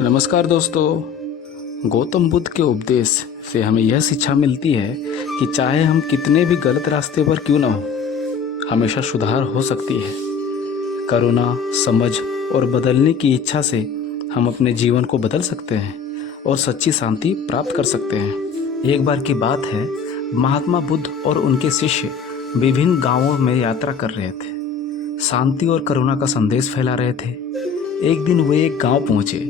नमस्कार दोस्तों। गौतम बुद्ध के उपदेश से हमें यह शिक्षा मिलती है कि चाहे हम कितने भी गलत रास्ते पर क्यों ना हो, हमेशा सुधार हो सकती है। करुणा, समझ और बदलने की इच्छा से हम अपने जीवन को बदल सकते हैं और सच्ची शांति प्राप्त कर सकते हैं। एक बार की बात है, महात्मा बुद्ध और उनके शिष्य विभिन्न गांवों में यात्रा कर रहे थे, शांति और करुणा का संदेश फैला रहे थे। एक दिन वे एक गांव पहुंचे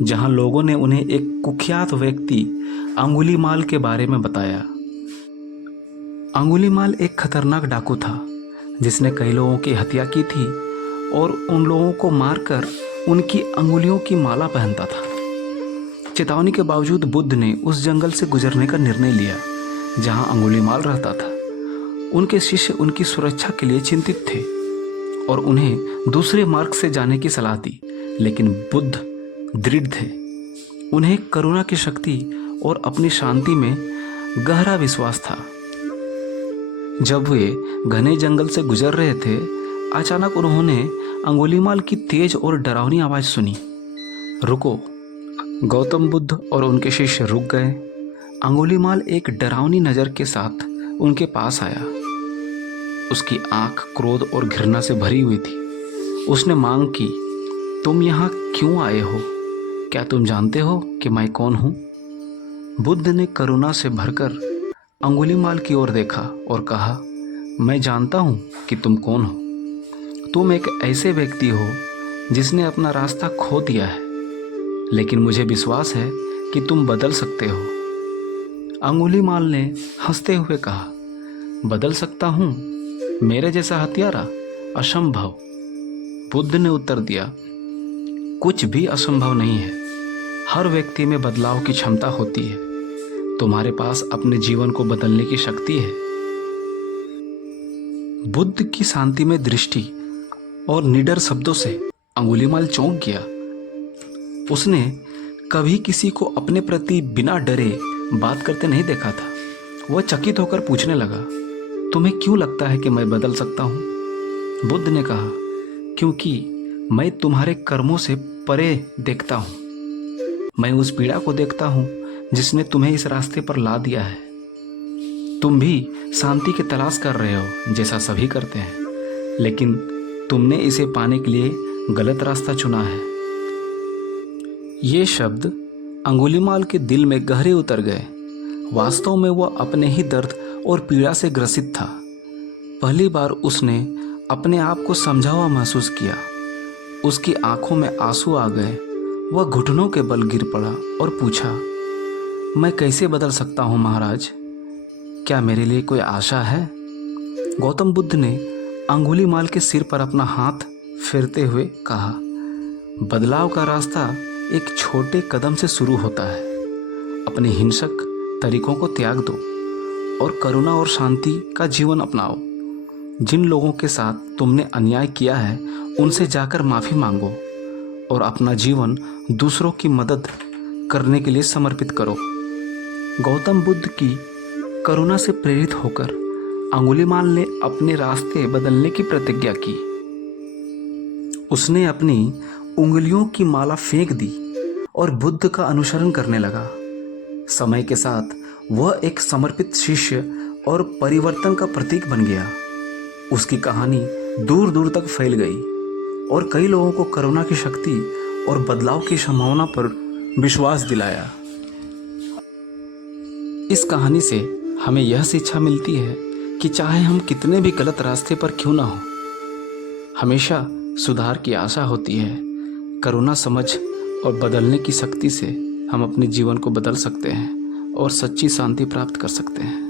जहां लोगों ने उन्हें एक कुख्यात व्यक्ति अंगुलीमाल के बारे में बताया। अंगुलीमाल एक खतरनाक डाकू था जिसने कई लोगों की हत्या की थी और उन लोगों को मारकर उनकी अंगुलियों की माला पहनता था। चेतावनी के बावजूद बुद्ध ने उस जंगल से गुजरने का निर्णय लिया जहां अंगुलीमाल रहता था। उनके शिष्य उनकी सुरक्षा के लिए चिंतित थे और उन्हें दूसरे मार्ग से जाने की सलाह दी, लेकिन बुद्ध दृढ़ थे। उन्हें करुणा की शक्ति और अपनी शांति में गहरा विश्वास था। जब वे घने जंगल से गुजर रहे थे, अचानक उन्होंने अंगुलीमाल की तेज और डरावनी आवाज सुनी। रुको! गौतम बुद्ध और उनके शिष्य रुक गए। अंगुलीमाल एक डरावनी नज़र के साथ उनके पास आया। उसकी आंख क्रोध और घृणा से भरी हुई थी। उसने मांग की, तुम यहाँ क्यों आए हो? क्या तुम जानते हो कि मैं कौन हूँ? बुद्ध ने करुणा से भरकर अंगुलीमाल की ओर देखा और कहा, मैं जानता हूँ कि तुम कौन हो। तुम एक ऐसे व्यक्ति हो जिसने अपना रास्ता खो दिया है, लेकिन मुझे विश्वास है कि तुम बदल सकते हो। अंगुलीमाल ने हंसते हुए कहा, बदल सकता हूँ? मेरे जैसा हत्यारा? असंभव। बुद्ध ने उत्तर दिया, कुछ भी असंभव नहीं है। हर व्यक्ति में बदलाव की क्षमता होती है। तुम्हारे पास अपने जीवन को बदलने की शक्ति है। बुद्ध की शांति में दृष्टि और निडर शब्दों से अंगुलीमाल चौंक गया। उसने कभी किसी को अपने प्रति बिना डरे बात करते नहीं देखा था। वह चकित होकर पूछने लगा, तुम्हें क्यों लगता है कि मैं बदल सकता हूँ? बुद्ध ने कहा, क्योंकि मैं तुम्हारे कर्मों से परे देखता हूँ। मैं उस पीड़ा को देखता हूँ जिसने तुम्हें इस रास्ते पर ला दिया है। तुम भी शांति की तलाश कर रहे हो जैसा सभी करते हैं, लेकिन तुमने इसे पाने के लिए गलत रास्ता चुना है। ये शब्द अंगुलीमाल के दिल में गहरे उतर गए। वास्तव में वह अपने ही दर्द और पीड़ा से ग्रसित था। पहली बार उसने अपने आप को समझा हुआ महसूस किया। उसकी आंखों में आंसू आ गए। वह घुटनों के बल गिर पड़ा और पूछा, मैं कैसे बदल सकता हूँ महाराज? क्या मेरे लिए कोई आशा है? गौतम बुद्ध ने अंगुलीमाल के सिर पर अपना हाथ फेरते हुए कहा, बदलाव का रास्ता एक छोटे कदम से शुरू होता है। अपने हिंसक तरीकों को त्याग दो और करुणा और शांति का जीवन अपनाओ। जिन लोगों के साथ तुमने अन्याय किया है उनसे जाकर माफ़ी मांगो और अपना जीवन दूसरों की मदद करने के लिए समर्पित करो। गौतम बुद्ध की करुणा से प्रेरित होकर अंगुलीमाल ने अपने रास्ते बदलने की प्रतिज्ञा की। उसने अपनी उंगलियों की माला फेंक दी और बुद्ध का अनुसरण करने लगा। समय के साथ वह एक समर्पित शिष्य और परिवर्तन का प्रतीक बन गया। उसकी कहानी दूर दूर तक फैल गई और कई लोगों को करुणा की शक्ति और बदलाव की संभावना पर विश्वास दिलाया। इस कहानी से हमें यह शिक्षा मिलती है कि चाहे हम कितने भी गलत रास्ते पर क्यों ना हो, हमेशा सुधार की आशा होती है। करुणा, समझ और बदलने की शक्ति से हम अपने जीवन को बदल सकते हैं और सच्ची शांति प्राप्त कर सकते हैं।